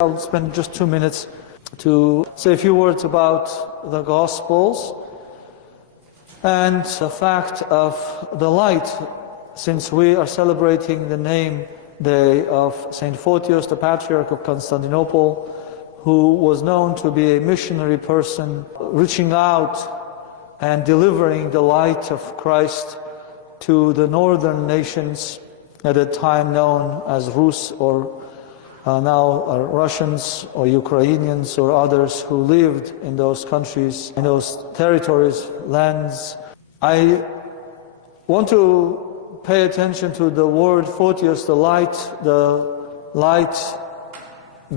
I'll spend just 2 minutes to say a few words about the Gospels and the fact of the light, since we are celebrating the name day of Saint Photios, the Patriarch of Constantinople, who was known to be a missionary person, reaching out and delivering the light of Christ to the northern nations at a time known as Rus, or now Russians or Ukrainians or others who lived in those countries, in those territories, lands. I want to pay attention to the word Photios, the light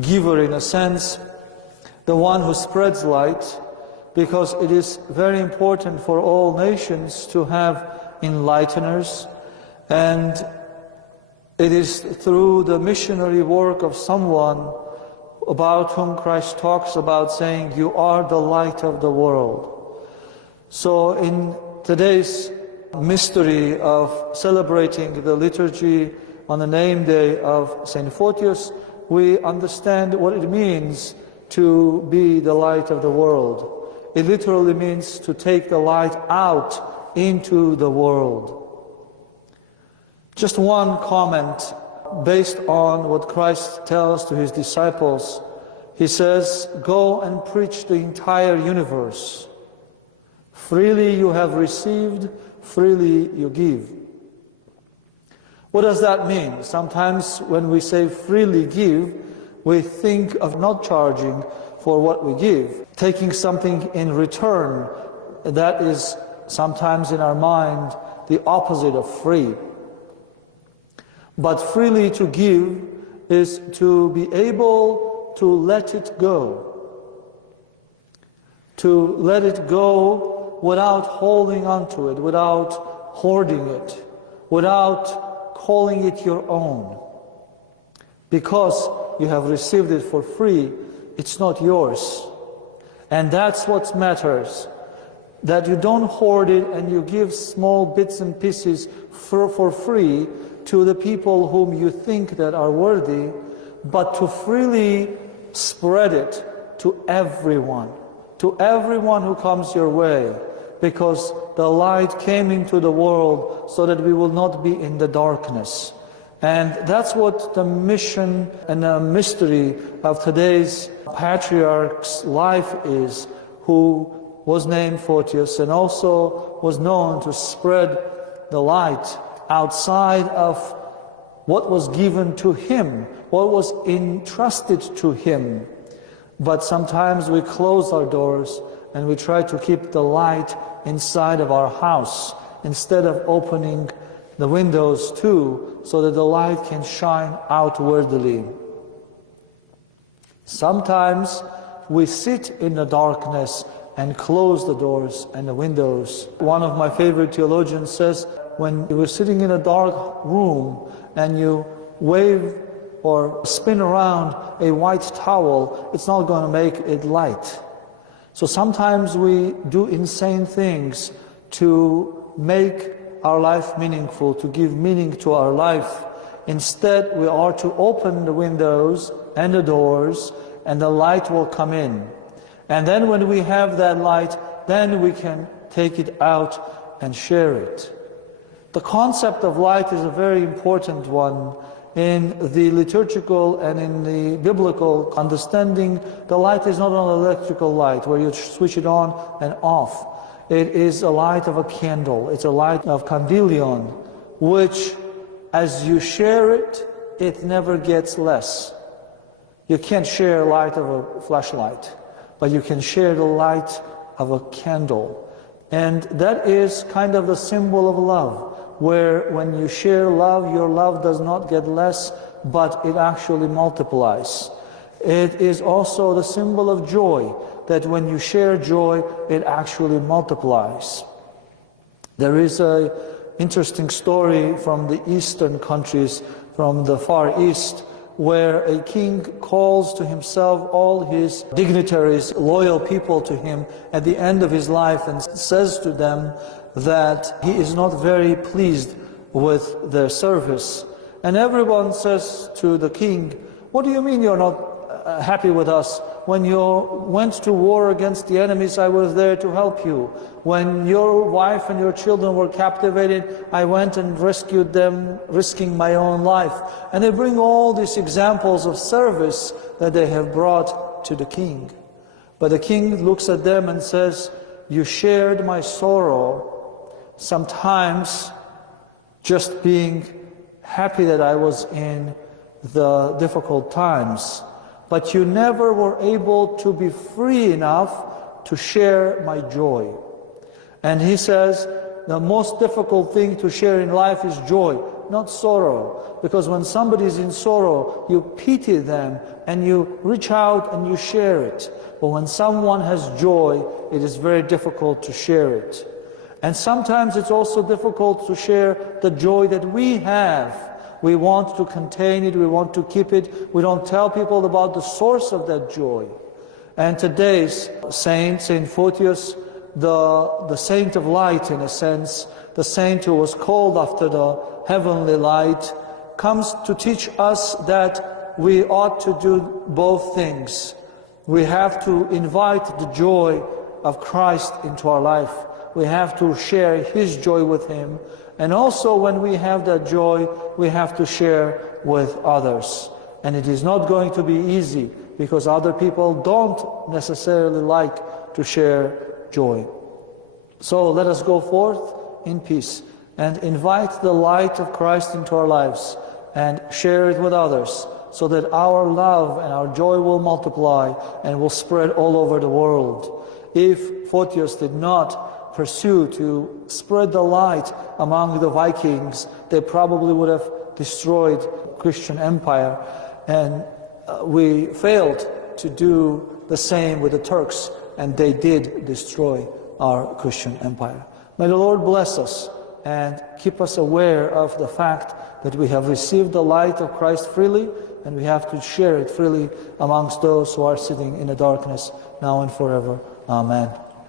giver in a sense, the one who spreads light, because it is very important for all nations to have enlighteners, and it is through the missionary work of someone about whom Christ talks about saying, "You are the light of the world." So in today's mystery of celebrating the liturgy on the name day of Saint Photios, we understand what it means to be the light of the world. It literally means to take the light out into the world. Just one comment based on what Christ tells to his disciples. He says, "Go and preach the entire universe. Freely you have received, freely you give." What does that mean? Sometimes when we say freely give, we think of not charging for what we give, taking something in return. That is sometimes in our mind the opposite of free. But freely to give is to be able to let it go. To let it go without holding on to it, without hoarding it, without calling it your own. Because you have received it for free, it's not yours. And that's what matters. That you don't hoard it and you give small bits and pieces for free to the people whom you think that are worthy, but to freely spread it to everyone who comes your way, because the light came into the world so that we will not be in the darkness. And that's what the mission and the mystery of today's patriarch's life is, who was named Photios and also was known to spread the light outside of what was given to him, what was entrusted to him. But sometimes we close our doors and we try to keep the light inside of our house instead of opening the windows too, so that the light can shine outwardly. Sometimes we sit in the darkness and close the doors and the windows. One of my favorite theologians says, when you were sitting in a dark room and you wave or spin around a white towel, it's not going to make it light. So sometimes we do insane things to make our life meaningful, to give meaning to our life. Instead, we are to open the windows and the doors, and the light will come in. And then when we have that light, then we can take it out and share it. The concept of light is a very important one. In the liturgical and in the biblical understanding, the light is not an electrical light where you switch it on and off. It is a light of a candle. It's a light of candelion, which as you share it, it never gets less. You can't share light of a flashlight, but you can share the light of a candle. And that is kind of the symbol of love, where when you share love, your love does not get less, but it actually multiplies. It is also the symbol of joy, that when you share joy, it actually multiplies. There is an interesting story from the eastern countries, from the Far East, where a king calls to himself all his dignitaries, loyal people to him, at the end of his life and says to them that he is not very pleased with their service. And everyone says to the king, "What do you mean you're not happy with us. When you went to war against the enemies, I was there to help you. When your wife and your children were captivated, I went and rescued them, risking my own life. And they bring all these examples of service that they have brought to the king. But the king looks at them and says, you shared my sorrow, sometimes just being happy that I was in the difficult times, but you never were able to be free enough to share my joy. And he says, the most difficult thing to share in life is joy, not sorrow. Because when somebody is in sorrow, you pity them and you reach out and you share it. But when someone has joy, it is very difficult to share it. And sometimes it's also difficult to share the joy that we have. We want to contain it, we want to keep it. We don't tell people about the source of that joy. And today's saint, Saint Photius, the saint of light in a sense, the saint who was called after the heavenly light, comes to teach us that we ought to do both things. We have to invite the joy of Christ into our life. We have to share His joy with Him. And also when we have that joy, we have to share with others. And it is not going to be easy, because other people don't necessarily like to share joy. So let us go forth in peace and invite the light of Christ into our lives and share it with others, so that our love and our joy will multiply and will spread all over the world. If Photius did not pursue to spread the light among the Vikings, they probably would have destroyed Christian empire. And we failed to do the same with the Turks, and they did destroy our Christian empire. May the Lord bless us and keep us aware of the fact that we have received the light of Christ freely, and we have to share it freely amongst those who are sitting in the darkness now and forever. Amen.